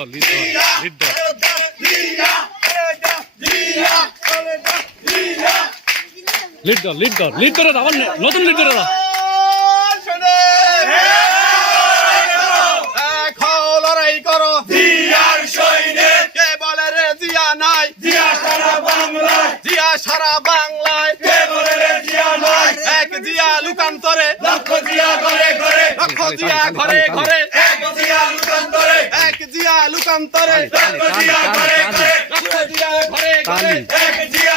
ধর লিড ধর লিড ধর লিড ধর লিড ধর লিড ধরে দাও নতুন লিড ধরে দাও সারা বাংলায়। এক জিয়া লুকান্তরে। লক্ষ জিয়া ঘরে ঘরে। লক্ষ জিয়া ঘরে ঘরে। এক জিয়া লুকান্তরে। এক জিয়া লুকান্তরে। এক জিয়া ঘরে ঘরে। ঘরে ঘরে এক জিয়া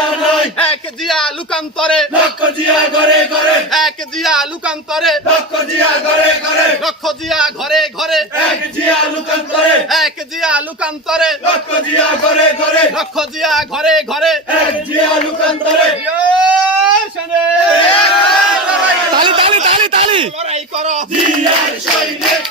এক জিয়া লুকান্তরে। লক্ষ জিয়া ঘরে ঘরে। এক জিয়া লুকান্তরে। লক্ষ জিয়া ঘরে ঘরে। লক্ষ জিয়া ঘরে ঘরে। এক জিয়া লুকান্তরে। এক জিয়া লুকান্তরে। লক্ষ জিয়া ঘরে ঘরে। লক্ষ জিয়া ঘরে ঘরে। এক জিয়া লুকান্তরে। তালি তালি তালি তালি। লড়াই করো। জিয়ার সৈনিক